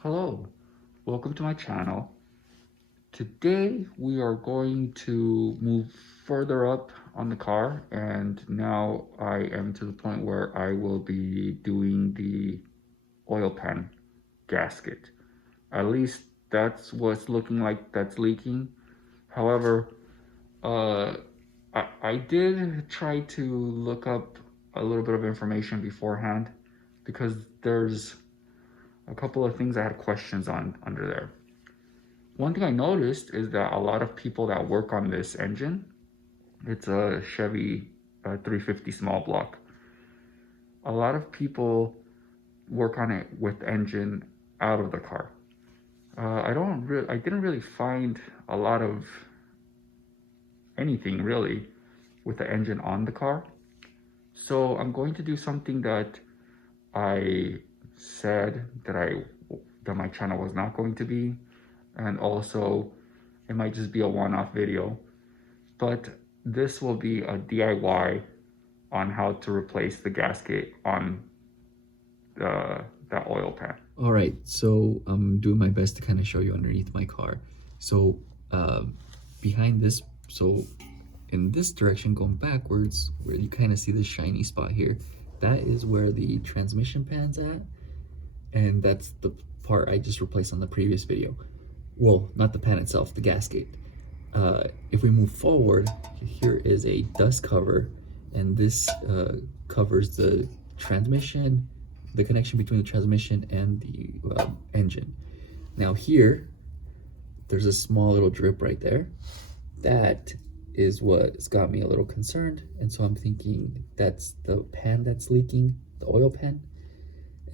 Hello, welcome to my channel. Today we are going to move further up on the car, and now I am to the point where I will be doing the oil pan gasket. At least that's what's looking like that's leaking. However, uh, I did try to look up a little bit of information beforehand because there's a couple of things I had questions on under there. One thing I noticed is that a lot of people that work on this engine, it's a Chevy 350 small block. A lot of people work on it with the engine out of the car. I didn't really find a lot of anything really with the engine on the car. So I'm going to do something that I said that my channel was not going to be, and also it might just be a one-off video, but this will be a DIY on how to replace the gasket on that oil pan. All right, so I'm doing my best to kind of show you underneath my car. So behind this, so in this direction going backwards, where you kind of see this shiny spot here, that is where the transmission pan's at, and that's the part I just replaced on the previous video. Well, not the pan itself, the gasket. If we move forward, here is a dust cover, and this covers the transmission, the connection between the transmission and the engine. Now here, there's a small little drip right there. That is what's got me a little concerned, and so I'm thinking that's the pan that's leaking, the oil pan.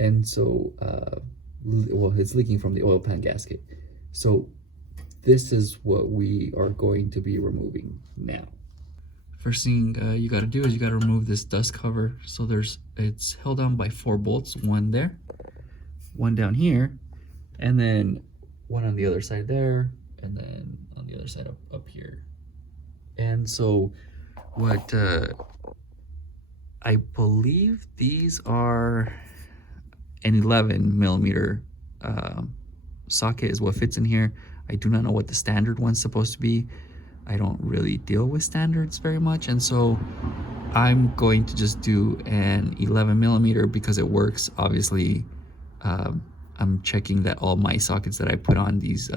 And so, well, it's leaking from the oil pan gasket. So this is what we are going to be removing now. First thing you got to do is you got to remove this dust cover. So it's held down by 4 bolts, one there, one down here, and then one on the other side there, and then on the other side up here. And so what I believe these are an 11 millimeter socket is what fits in here. I do not know what the standard one's supposed to be. I don't really deal with standards very much, and so I'm going to just do an 11 millimeter because it works. Obviously, I'm checking that all my sockets that I put on these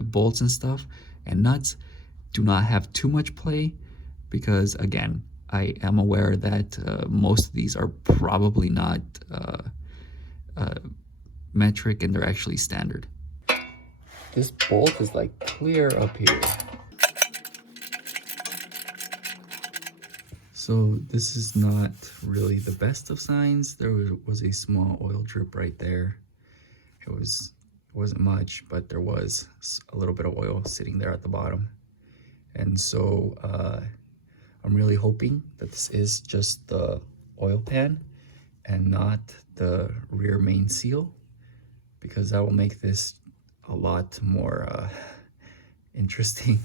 bolts and stuff and nuts do not have too much play, because again, I am aware that most of these are probably not metric, and they're actually standard. This bolt is like clear up here. So this is not really the best of signs. There was a small oil drip right there. It wasn't much, but there was a little bit of oil sitting there at the bottom. And so I'm really hoping that this is just the oil pan and not the rear main seal, because that will make this a lot more interesting.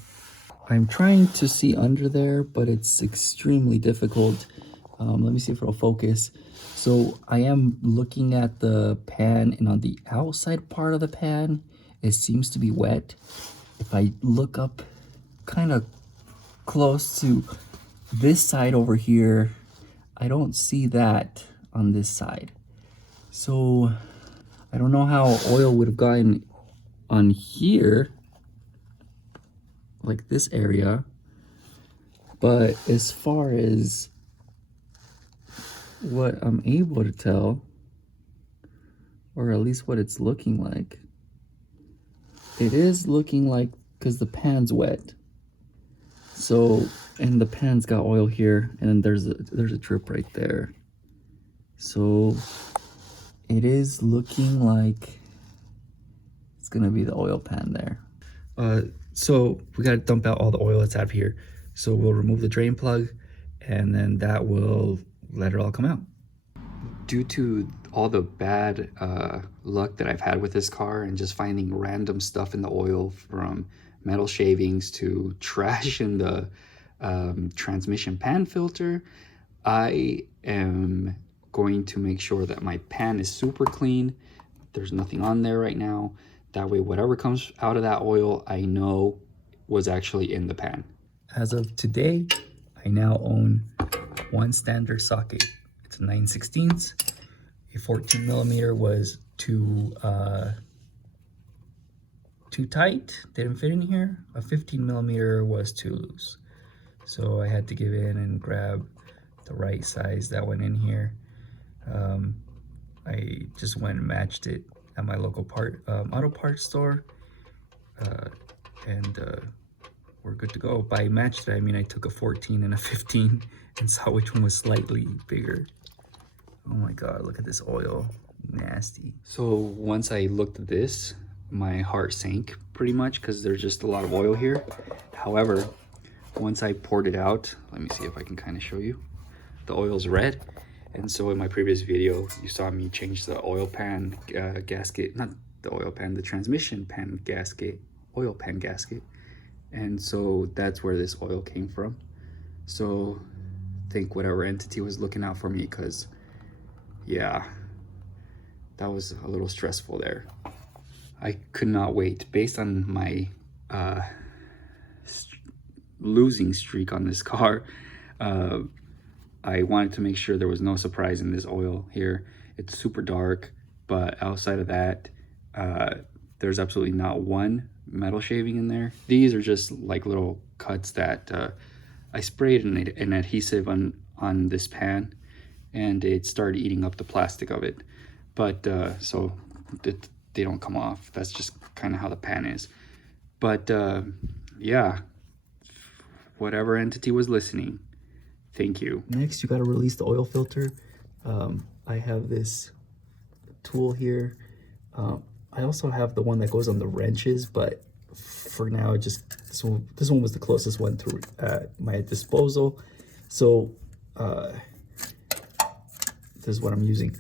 I'm trying to see under there, but it's extremely difficult. Let me see if it'll focus. So I am looking at the pan, and on the outside part of the pan, it seems to be wet. If I look up kind of close to this side over here, I don't see that on this side. So I don't know how oil would have gotten on here, like this area, but as far as what I'm able to tell, or at least what it's looking like, it is looking like, because the pan's wet, so, and the pan's got oil here, and then there's a drip right there, so it is looking like it's gonna be the oil pan there. So we got to dump out all the oil that's out of here. So we'll remove the drain plug, and then that will let it all come out. Due to all the bad luck that I've had with this car and just finding random stuff in the oil, from metal shavings to trash in the transmission pan filter, I am going to make sure that my pan is super clean there's nothing on there right now. That way, whatever comes out of that oil, I know was actually in the pan. As of today, I now own one standard socket. It's a 9/16. A 14 millimeter was too tight, didn't fit in here. A 15 millimeter was too loose. So I had to give in and grab the right size that went in here. I just went and matched it at my local auto parts store, and we're good to go. By matched it, I mean I took a 14 and a 15 and saw which one was slightly bigger. Oh my god, look at this oil. Nasty. So once I looked at this, my heart sank pretty much because there's just a lot of oil here. However, once I poured it out, let me see if I can kind of show you. The oil's red. And so in my previous video, you saw me change the oil pan gasket, not the oil pan, the transmission pan gasket, oil pan gasket. And so that's where this oil came from. So I think whatever entity was looking out for me, because yeah, that was a little stressful there. I could not wait. Based on my losing streak on this car, I wanted to make sure there was no surprise in this oil here. It's super dark, but outside of that, there's absolutely not one metal shaving in there. These are just like little cuts that I sprayed an adhesive on this pan, and it started eating up the plastic of it. But so they don't come off. That's just kind of how the pan is. But yeah, whatever entity was listening, thank you. Next, you got to release the oil filter. I have this tool here. I also have the one that goes on the wrenches, but for now, just this one was the closest one to my disposal. So this is what I'm using.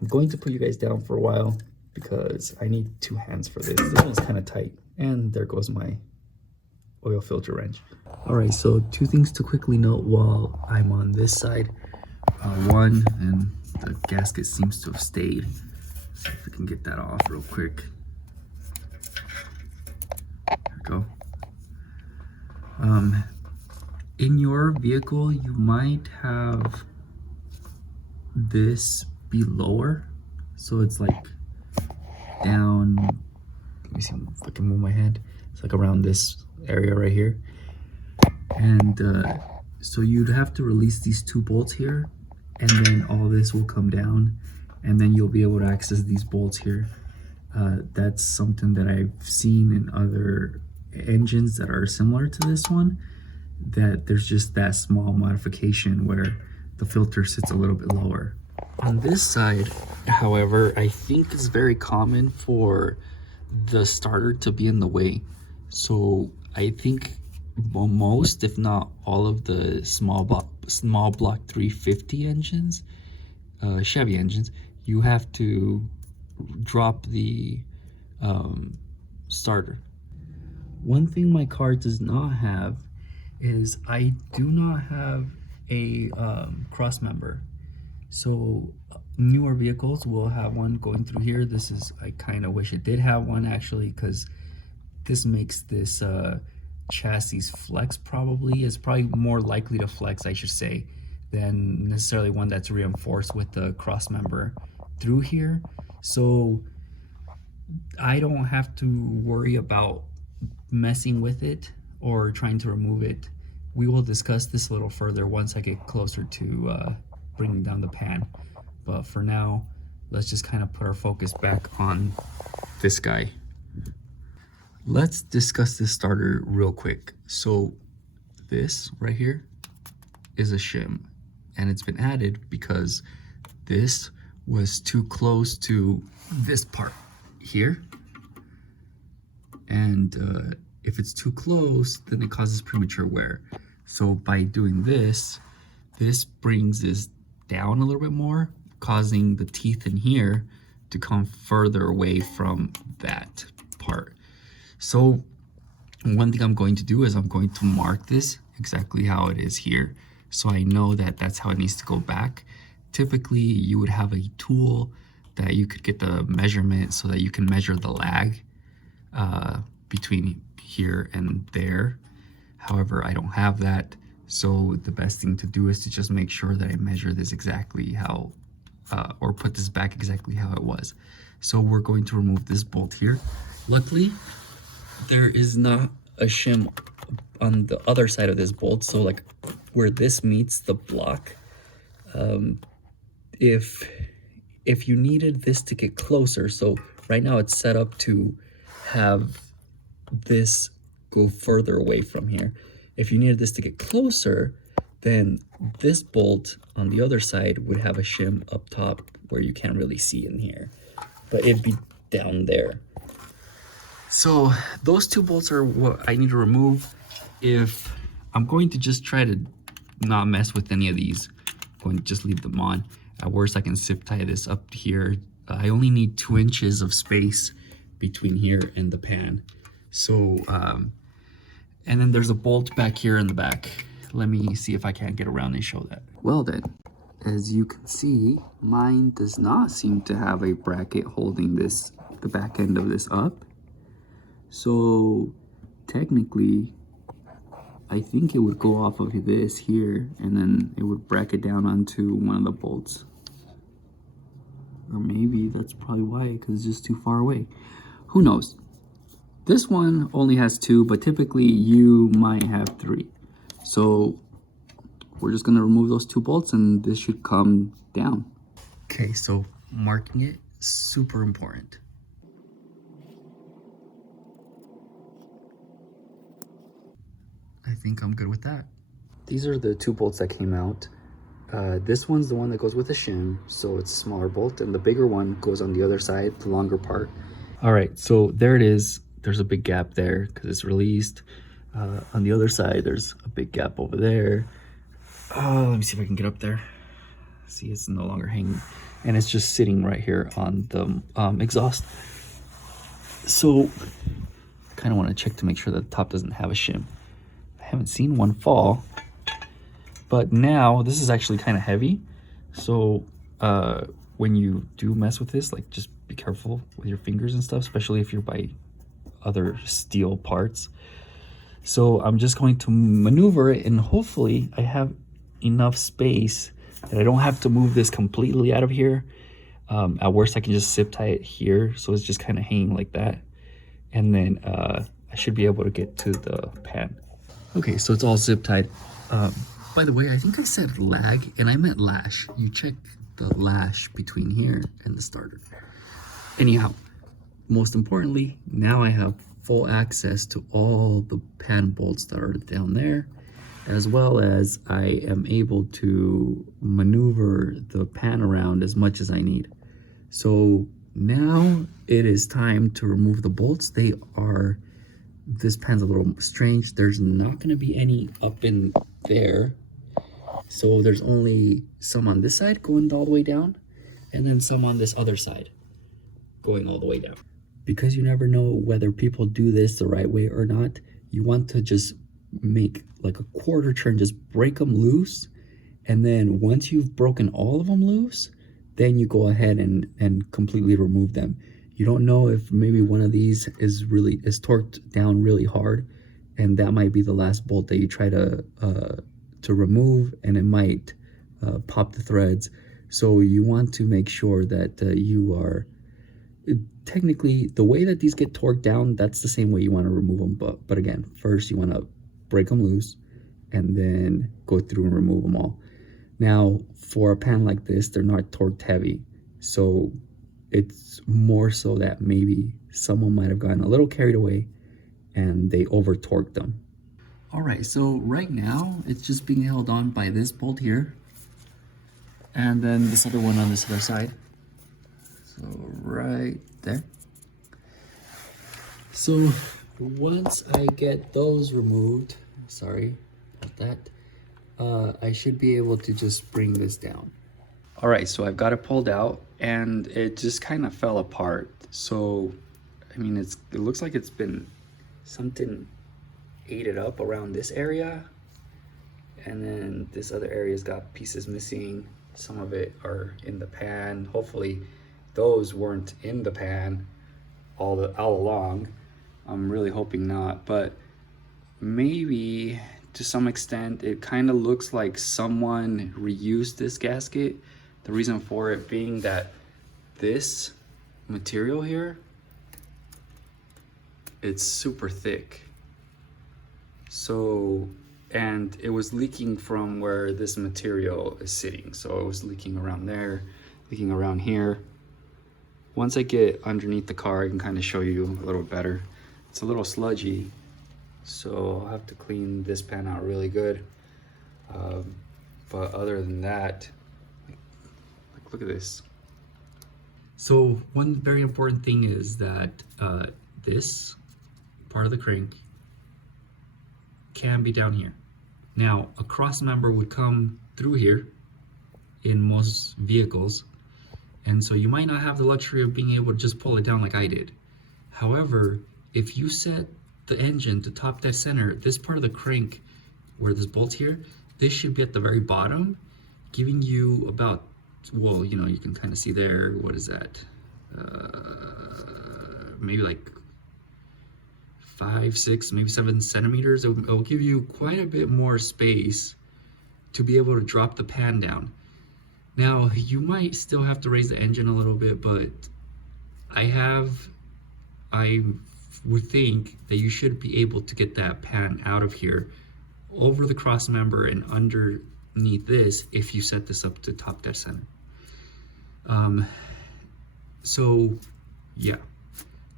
I'm going to put you guys down for a while because I need two hands for this. This one's kind of tight. And there goes my oil filter wrench. All right, so two things to quickly note while I'm on this side. One, and the gasket seems to have stayed. So if we can get that off real quick. There we go. In your vehicle, you might have this be lower. So it's like down, let me see if I can move my head. It's like around this area right here. And so you'd have to release these two bolts here, and then all this will come down, and then you'll be able to access these bolts here. That's something that I've seen in other engines that are similar to this one, that there's just that small modification where the filter sits a little bit lower. On this side, however, I think it's very common for the starter to be in the way. So I think most, if not all, of the small block 350 engines, Chevy engines, you have to drop the starter. One thing my car does not have is I do not have a cross member. So newer vehicles will have one going through here. This is, I kind of wish it did have one actually, because this makes this chassis flex. Is probably more likely to flex, I should say, than necessarily one that's reinforced with the cross member through here. So I don't have to worry about messing with it or trying to remove it. We will discuss this a little further once I get closer to bringing down the pan. But for now, let's just kind of put our focus back on this guy. Let's discuss this starter real quick. So this right here is a shim, and it's been added because this was too close to this part here. And if it's too close, then it causes premature wear. So by doing this, this brings this down a little bit more, causing the teeth in here to come further away from that part. So one thing I'm going to do is I'm going to mark this exactly how it is here, so I know that that's how it needs to go back. Typically, you would have a tool that you could get the measurement so that you can measure the lag between here and there. However, I don't have that, so the best thing to do is to just make sure that I measure this exactly how, or put this back exactly how it was. So we're going to remove this bolt here. Luckily, there is not a shim on the other side of this bolt, so like where this meets the block, if you needed this to get closer, so right now it's set up to have this go further away from here. If you needed this to get closer, then this bolt on the other side would have a shim up top where you can't really see in here, but it'd be down there. So those two bolts are what I need to remove. If I'm going to just try to not mess with any of these, I'm going to just leave them on. At worst, I can zip tie this up here. I only need 2 inches of space between here and the pan. So, and then there's a bolt back here in the back. Let me see if I can't get around and show that. Well then, as you can see, mine does not seem to have a bracket holding this, the back end of this up. So technically, I think it would go off of this here and then it would bracket down onto one of the bolts. Or maybe that's probably why, because it's just too far away. Who knows? This one only has 2, but typically you might have 3. So we're just gonna remove those 2 bolts and this should come down. Okay, so marking it, super important. I think I'm good with that. These are the 2 bolts that came out. This one's the one that goes with the shim, so it's a smaller bolt, and the bigger one goes on the other side, the longer part. All right, so there it is. There's a big gap there because it's released. On the other side, there's a big gap over there. Let me see if I can get up there. See, it's no longer hanging, and it's just sitting right here on the exhaust. So I kind of want to check to make sure that the top doesn't have a shim. I haven't seen one fall, but now this is actually kind of heavy. So when you do mess with this, like just be careful with your fingers and stuff, especially if you're by other steel parts. So I'm just going to maneuver it, and hopefully I have enough space that I don't have to move this completely out of here. At worst, I can just zip tie it here, so it's just kind of hanging like that, and then I should be able to get to the pan. Okay, so it's all zip tied. By the way, I think I said lag and I meant lash. You check the lash between here and the starter. Anyhow, most importantly, now I have full access to all the pan bolts that are down there, as well as I am able to maneuver the pan around as much as I need. So now it is time to remove the bolts. This pan's a little strange. There's not gonna be any up in there. So there's only some on this side going all the way down, and then some on this other side going all the way down. Because you never know whether people do this the right way or not, you want to just make like a quarter turn, just break them loose. And then once you've broken all of them loose, then you go ahead and completely remove them. You don't know if maybe one of these is torqued down really hard, and that might be the last bolt that you try to remove, and it might pop the threads. So you want to make sure that you are technically, the way that these get torqued down, that's the same way you want to remove them. But again, first you want to break them loose and then go through and remove them all. Now, for a pan like this, they're not torqued heavy, so it's more so that maybe someone might have gotten a little carried away and they over torqued them. All right, so right now it's just being held on by this bolt here, and then this other one on this other side. So right there. So once I get those removed, sorry about that, I should be able to just bring this down. All right, so I've got it pulled out and it just kind of fell apart. So, I mean, it looks like it's been something ate it up around this area. And then this other area's got pieces missing. Some of it are in the pan. Hopefully those weren't in the pan all along. I'm really hoping not, but maybe to some extent it kind of looks like someone reused this gasket. The reason for it being that this material here, it's super thick. So, and it was leaking from where this material is sitting. So it was leaking around there, leaking around here. Once I get underneath the car, I can kind of show you a little better. It's a little sludgy, so I'll have to clean this pan out really good. But other than that, like, look at this. So one very important thing is that this part of the crank can be down here. Now, a cross member would come through here in most vehicles, and so you might not have the luxury of being able to just pull it down like I did. However, if you set the engine to top dead center, this part of the crank where this bolt here, this should be at the very bottom, giving you about, well, you know, you can kind of see there, what is that? Maybe like 5, 6, maybe 7 centimeters. It'll give you quite a bit more space to be able to drop the pan down. Now, you might still have to raise the engine a little bit, but I would think that you should be able to get that pan out of here over the cross member and underneath this if you set this up to top dead center. So yeah,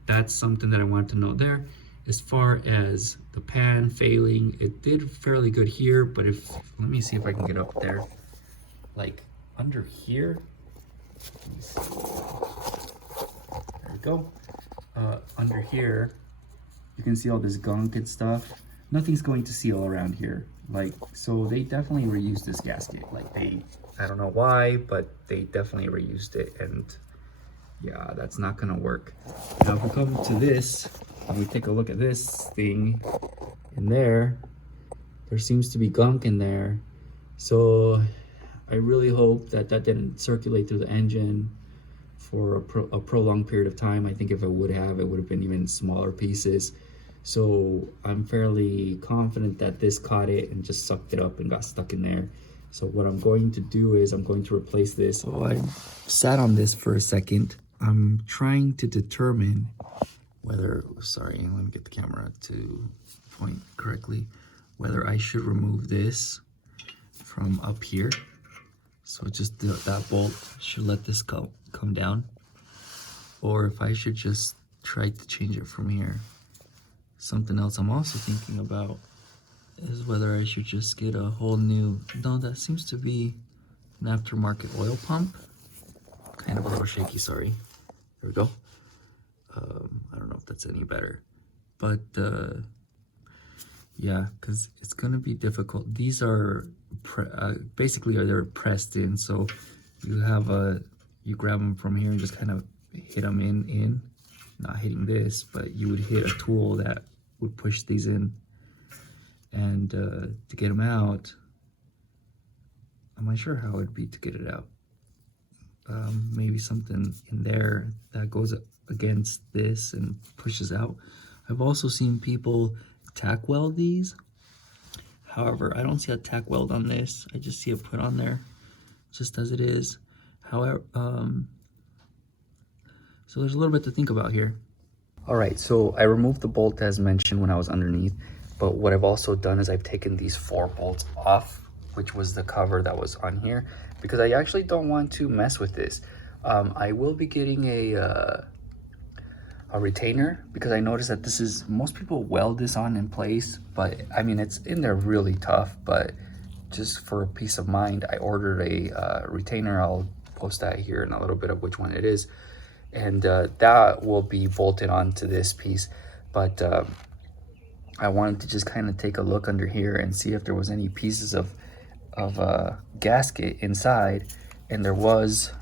that's something that I wanted to note there. As far as the pan failing, it did fairly good here, but let me see if I can get up there. Like under here, let me see. There we go. Under here, you can see all this gunk and stuff. Nothing's going to seal around here. Like, so they definitely reused this gasket. Like I don't know why, but they definitely reused it, and yeah, that's not gonna work. Now, if we come to this, and we take a look at this thing in there, there seems to be gunk in there. So I really hope that that didn't circulate through the engine for a prolonged period of time. I think if it would have been even smaller pieces. So I'm fairly confident that this caught it and just sucked it up and got stuck in there. So what I'm going to do is I'm going to replace this. So I sat on this for a second. I'm trying to determine whether, sorry, let me get the camera to point correctly, whether I should remove this from up here. So just that bolt should let this come down, or if I should just try to change it from here. Something else I'm also thinking about is whether I should just get a whole new, no, that seems to be an aftermarket oil pump. Kind of a little shaky, sorry. There we go. I don't know if that's any better, but yeah, because it's gonna be difficult. These are basically they're pressed in, so you have you grab them from here and just kind of hit them in, not hitting this, but you would hit a tool that would push these in, and to get them out, I'm not sure how it'd be to get it out. Maybe something in there that goes against this and pushes out. I've also seen people tack weld these. However, I don't see a tack weld on this. I just see it put on there just as it is. However, so there's a little bit to think about here. All right, so I removed the bolt as mentioned when I was underneath, but what I've also done is I've taken these 4 bolts off, which was the cover that was on here, because I actually don't want to mess with this. I will be getting a retainer, because I noticed that this is, most people weld this on in place, but I mean, it's in there really tough, but just for peace of mind, I ordered a retainer. I'll post that here in a little bit of which one it is, and that will be bolted onto this piece. But I wanted to just kind of take a look under here and see if there was any pieces of gasket inside, and there was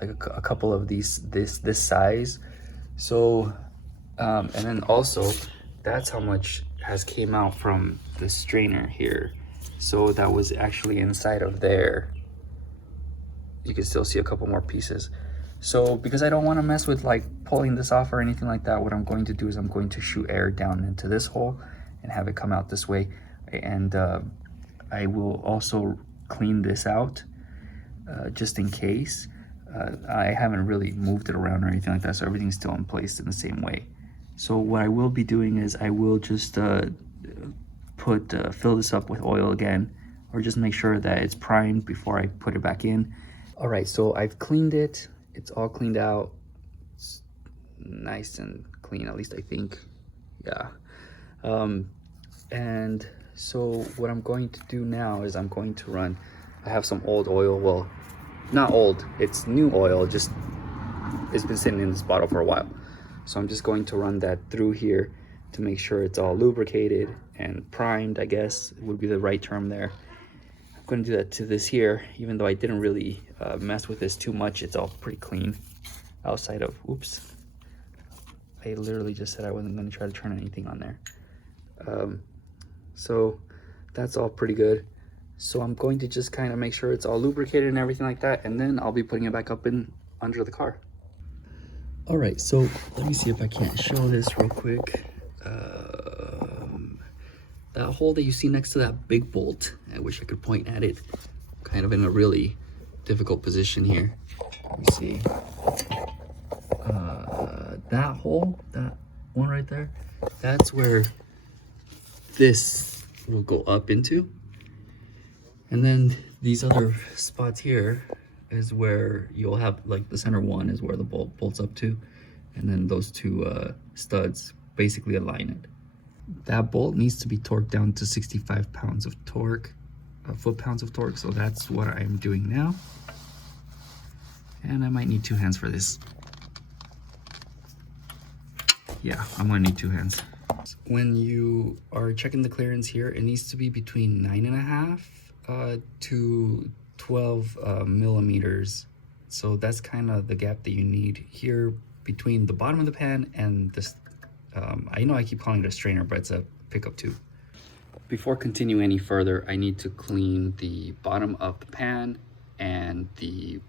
like a couple of these this size. So and then also that's how much has came out from the strainer here. So that was actually inside of there. you can still see a couple more pieces. So because I don't want to mess with like pulling this off or anything like that, what I'm going to do is I'm going to shoot air down into this hole and have it come out this way. And I will also clean this out just in case. I haven't really moved it around or anything like that, so everything's still in place in the same way. So what I will be doing is I will just fill this up with oil again, or just make sure that it's primed before I put it back in. All right, so I've cleaned it. It's all cleaned out. It's nice and clean, at least I think. Yeah. And so what I'm going to do now is I'm going to run, I have some old oil. Well, not old, it's new oil, just it's been sitting in this bottle for a while. So I'm just going to run that through here to make sure it's all lubricated and primed, I guess would be the right term there. I'm going to do that to this here, even though I didn't really mess with this too much. It's all pretty clean outside of, oops, I literally just said I wasn't going to try to turn anything on there. So that's all pretty good. So I'm going to just kind of make sure it's all lubricated and everything like that, and then I'll be putting it back up in under the car. All right, so let me see if I can't show this real quick. That hole that you see next to that big bolt, I wish I could point at it. Kind of in a really difficult position here. Let me see. That hole, that one right there, that's where this will go up into. And then these other spots here is where you'll have, like the center one is where the bolt bolts up to. And then those two studs basically align it. That bolt needs to be torqued down to 65 pounds of torque, foot-pounds of torque. So that's what I'm doing now. And I might need 2 hands for this. Yeah, I'm gonna need 2 hands. When you are checking the clearance here, it needs to be between 9.5 to 12 millimeters. So that's kind of the gap that you need here between the bottom of the pan and this. I know I keep calling it a strainer, but it's a pickup tube. Before continuing any further, I need to clean the bottom of the pan and the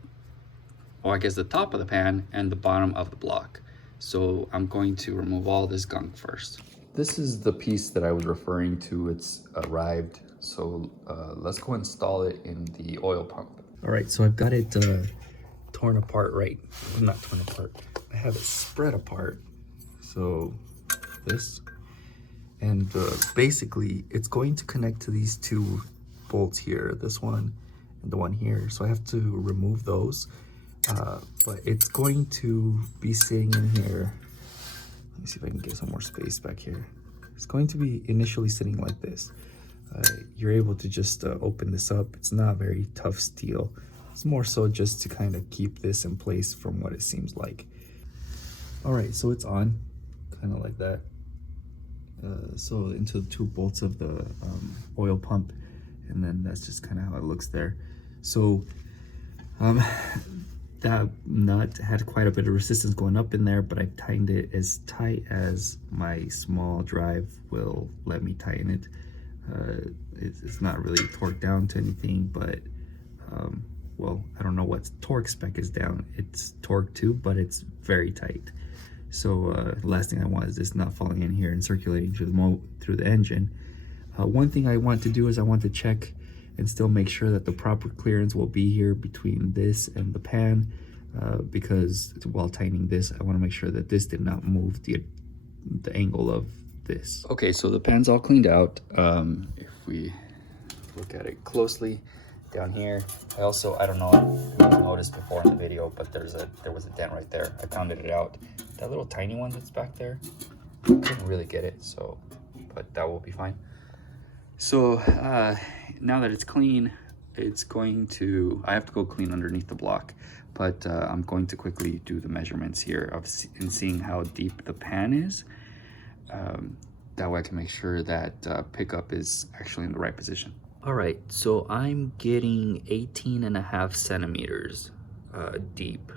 top of the pan and the bottom of the block. So I'm going to remove all this gunk first. This is the piece that I was referring to. It's arrived. So let's go install it in the oil pump. All right, so I've got it torn apart, right? Well, not torn apart. I have it spread apart. So this, and basically it's going to connect to these 2 bolts here, this one and the one here. So I have to remove those. But it's going to be sitting in here. Let me see if I can get some more space back here. It's going to be initially sitting like this. You're able to just open this up. It's not very tough steel. It's more so just to kind of keep this in place from what it seems like. All right, so it's on, kind of like that. So into the 2 bolts of the oil pump, and then that's just kind of how it looks there. So that nut had quite a bit of resistance going up in there, but I've tightened it as tight as my small drive will let me tighten it. It's not really torqued down to anything, but well, I don't know what torque spec is down. It's torqued too, but it's very tight. So the last thing I want is this not falling in here and circulating through the engine. One thing I want to do is I want to check and still make sure that the proper clearance will be here between this and the pan, because while tightening this, I want to make sure that this did not move the angle of this. Okay, so the pan's all cleaned out. If we look at it closely down here, I don't know if you noticed before in the video, but there was a dent right there. I pounded it out. That little tiny one that's back there, I couldn't really get it, so, but that will be fine. So now that it's clean, I have to go clean underneath the block, but I'm going to quickly do the measurements here and seeing how deep the pan is. That way I can make sure that pickup is actually in the right position. All right, so I'm getting 18.5 centimeters deep.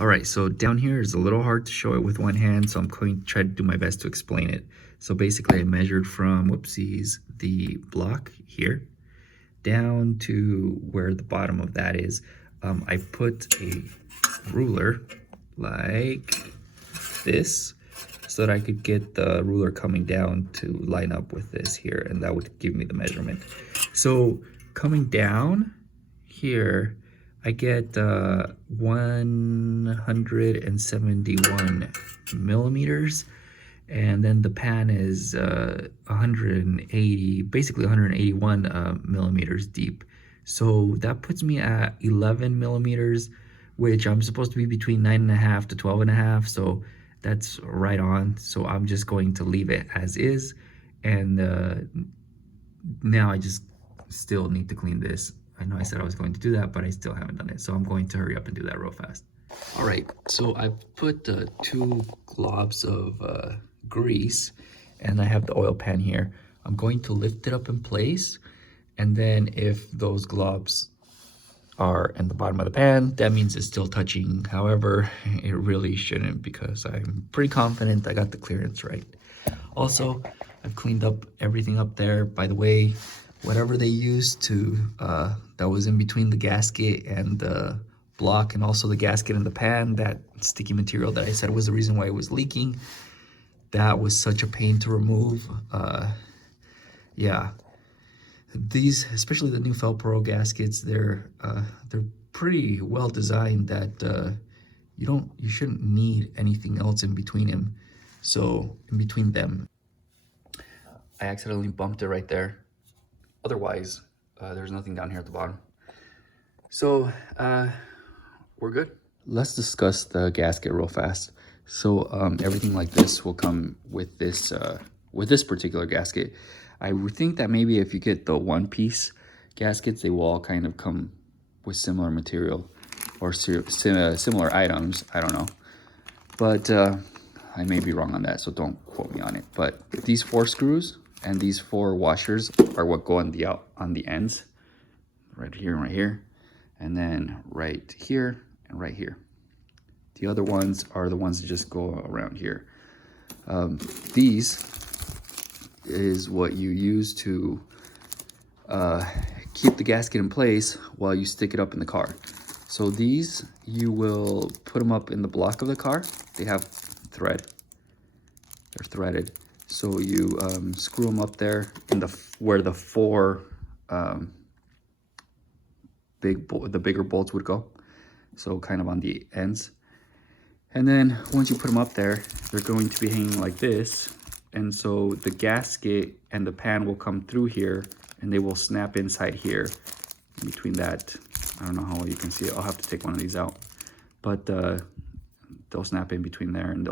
All right, so down here is a little hard to show it with one hand, so I'm going to try to do my best to explain it. So basically I measured from, whoopsies, the block here down to where the bottom of that is. I put a ruler like this so that I could get the ruler coming down to line up with this here, and that would give me the measurement. So coming down here, I get 171 millimeters, and then the pan is 180, basically 181 millimeters deep. So that puts me at 11 millimeters, which I'm supposed to be between 9.5 to 12.5. So that's right on. So I'm just going to leave it as is. And now I just still need to clean this. I know I said I was going to do that, but I still haven't done it. So I'm going to hurry up and do that real fast. All right, so I've put 2 globs of grease, and I have the oil pan here. I'm going to lift it up in place, and then if those globs are in the bottom of the pan, that means it's still touching. However, it really shouldn't, because I'm pretty confident I got the clearance right. Also, I've cleaned up everything up there. By the way, whatever they used to, that was in between the gasket and the block, and also the gasket and the pan, that sticky material that I said was the reason why it was leaking, that was such a pain to remove. Yeah, these, especially the new Felpro gaskets, they're pretty well designed that you shouldn't need anything else in between them. So in between them, I accidentally bumped it right there. Otherwise, there's nothing down here at the bottom. So we're good. Let's discuss the gasket real fast. So everything like this will come with this particular gasket. I would think that maybe if you get the one-piece gaskets, they will all kind of come with similar material or similar items. I don't know, but I may be wrong on that, so don't quote me on it. But these 4 screws and these 4 washers are what go on the ends, right here and right here, and then right here and right here. The other ones are the ones that just go around here. These is what you use to keep the gasket in place while you stick it up in the car. So these, you will put them up in the block of the car. They have thread. They're threaded. So you screw them up there in where the 4 the bigger bolts would go. So kind of on the ends. And then once you put them up there, they're going to be hanging like this. And so the gasket and the pan will come through here, and they will snap inside here. In between that, I don't know how well you can see it. I'll have to take one of these out. But they'll snap in between there, and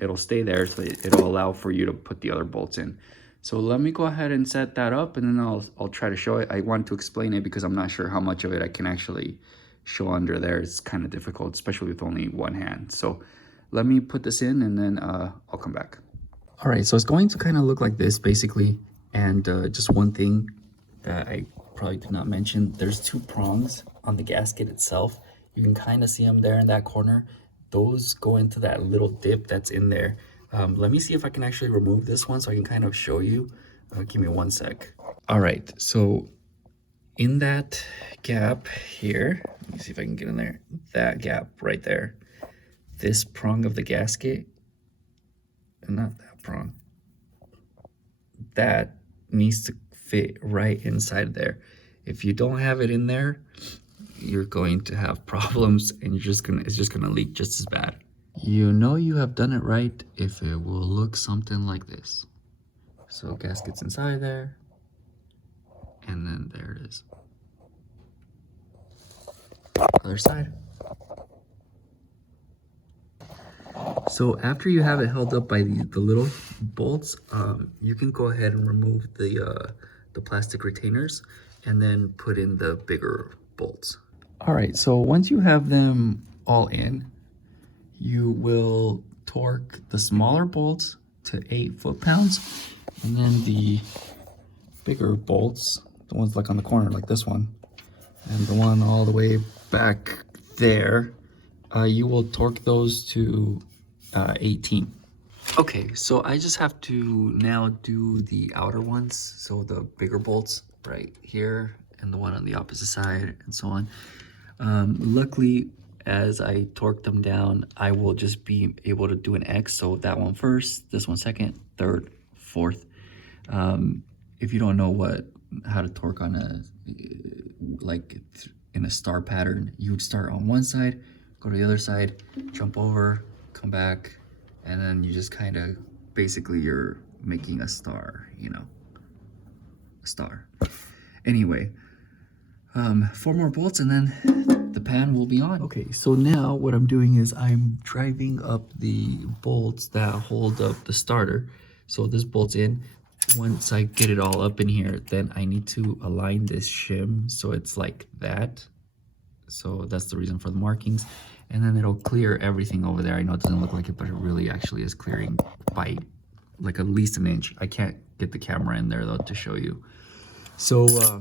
it'll stay there, so it'll allow for you to put the other bolts in. So let me go ahead and set that up, and then I'll try to show it. I want to explain it because I'm not sure how much of it I can actually show under there. It's kind of difficult, especially with only one hand. So let me put this in, and then I'll come back. All right, so it's going to kind of look like this basically. And just one thing that I probably did not mention, there's 2 prongs on the gasket itself. You can kind of see them there in that corner. Those go into that little dip that's in there. Let me see if I can actually remove this one so I can kind of show you. Give me 1 sec. All right, so in that gap here, let me see if I can get in there, that gap right there, this prong of the gasket, and not that prong, that needs to fit right inside there. If you don't have it in there, you're going to have problems, and it's just gonna leak just as bad. You know you have done it right if it will look something like this. So gasket's inside there, and then there it is. Other side. So after you have it held up by the little bolts, you can go ahead and remove the plastic retainers and then put in the bigger bolts. All right, so once you have them all in, you will torque the smaller bolts to 8 foot-pounds, and then the bigger bolts, the ones like on the corner like this one, and the one all the way back there, you will torque those to 18. Okay, so I just have to now do the outer ones, so the bigger bolts right here and the one on the opposite side and so on. Luckily, as I torque them down, I will just be able to do an X, so that one first, this one second, third, fourth. If you don't know how to torque on a, in a star pattern, you would start on one side, go to the other side, jump over, come back, and then you just kind of, basically you're making a star, you know, a star. Anyway, 4 more bolts and then the pan will be on. Okay, so now what I'm doing is I'm driving up the bolts that hold up the starter. So this bolt's in. Once I get it all up in here, then I need to align this shim so it's like that. So that's the reason for the markings. And then it'll clear everything over there. I know it doesn't look like it, but it really actually is clearing by like at least an inch. I can't get the camera in there though to show you. So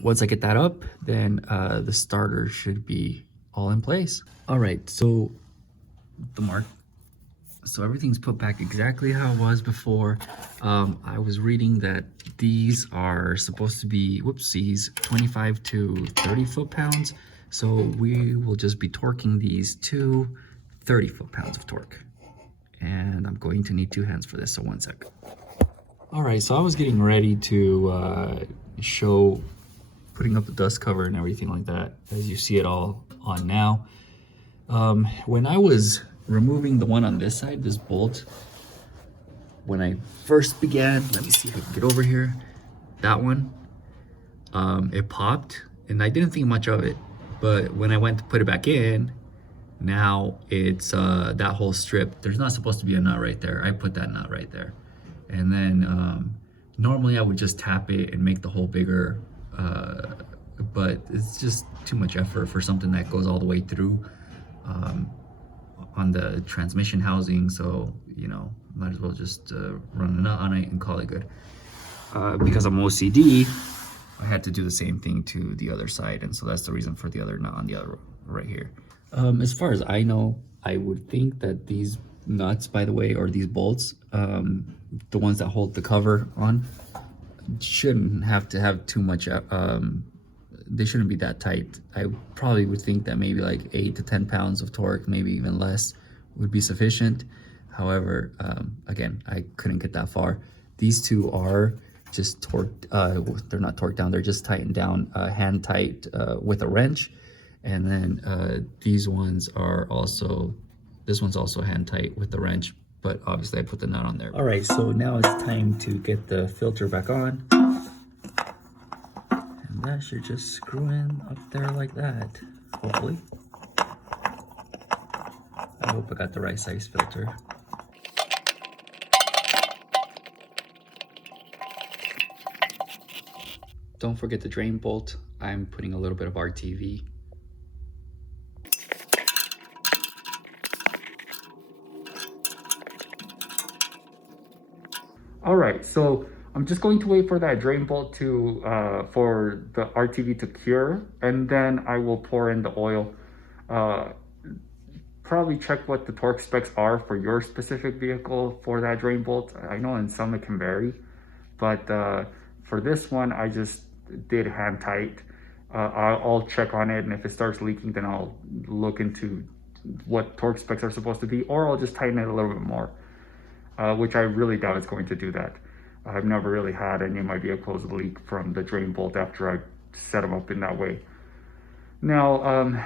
once I get that up, then the starter should be all in place. All right, so everything's put back exactly how it was before. I was reading that these are supposed to be, whoopsies, 25 to 30 foot-pounds. So we will just be torquing these to 30 foot-pounds of torque. And I'm going to need 2 hands for this, so 1 sec. All right, so I was getting ready to show putting up the dust cover and everything like that, as you see it all on now. When I was removing the one on this side, this bolt, when I first began, let me see if I can get over here, that one, it popped and I didn't think much of it. But when I went to put it back in, now it's that whole strip. There's not supposed to be a nut right there. I put that nut right there. And then normally I would just tap it and make the hole bigger, but it's just too much effort for something that goes all the way through on the transmission housing. So, you know, might as well just run a nut on it and call it good. Because I'm OCD, I had to do the same thing to the other side, and so that's the reason for the other nut on the other right here. As far as I know, I would think that these nuts, by the way, or these bolts, the ones that hold the cover on, shouldn't have to have too much, they shouldn't be that tight. I probably would think that maybe like 8 to 10 pounds of torque, maybe even less, would be sufficient. However, again, I couldn't get that far. These two are just torqued, they're not torqued down, they're just tightened down, hand tight with a wrench. And then these ones are also, this one's also hand tight with the wrench, but obviously I put the nut on there. All right, so now it's time to get the filter back on. And that should just screw in up there like that, hopefully. I hope I got the right size filter. Don't forget the drain bolt. I'm putting a little bit of RTV. All right, so I'm just going to wait for that drain bolt to, for the RTV to cure, and then I will pour in the oil. Probably check what the torque specs are for your specific vehicle for that drain bolt. I know in some it can vary, but for this one, I just did hand tight. I'll check on it, and if it starts leaking, then I'll look into what torque specs are supposed to be, or I'll just tighten it a little bit more, which I really doubt it's going to do that. I've never really had any of my vehicles leak from the drain bolt after I set them up in that way. Now,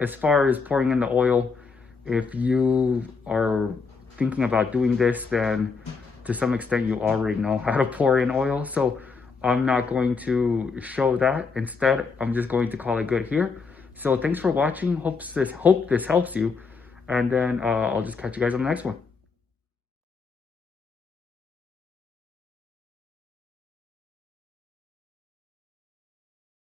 as far as pouring in the oil, if you are thinking about doing this, then to some extent you already know how to pour in oil. So I'm not going to show that. Instead, I'm just going to call it good here. So thanks for watching. Hope this helps you. And then I'll just catch you guys on the next one.